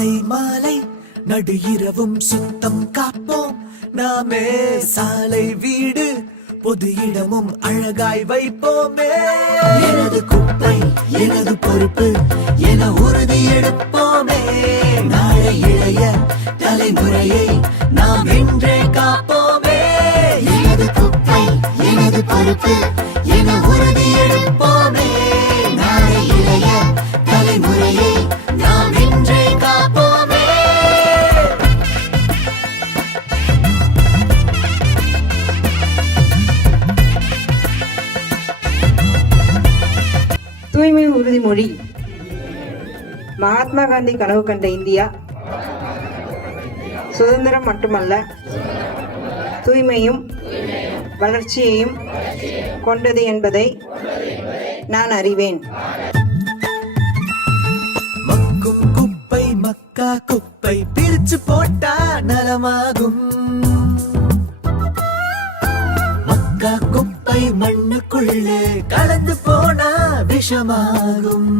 காலை மாலை நடு இரவும் சுத்தம் காப்போம் நாமே. சாலை வீடு பொது இடமும் அழகாய் வைப்போமே. எனது குப்பை எனது பொறுப்பு என உறுதி எடுப்போமே. நாளை இளைய தலைமுறையை நாம் இன்றே காப்போமே. எனது குப்பை எனது பொறுப்பு என உறுதி எடுப்போமே. நாளை இளைய தலைமுறையை நாம் இன்றே காப்போமே. தூய்மை உறுதிமொழி. மகாத்மா காந்தி கனவு கண்ட இந்தியா சுதந்திரம் மட்டுமல்ல, தூய்மையும் வளர்ச்சியையும் கொண்டது என்பதை நான் அறிவேன். மக்கும் குப்பை மக்கா குப்பை பிரிச்சு போட்டா நலமாகும். மக்கா குப்பை மண்ணுக்குள்ளே கலந்து போனா விஷமாகும்.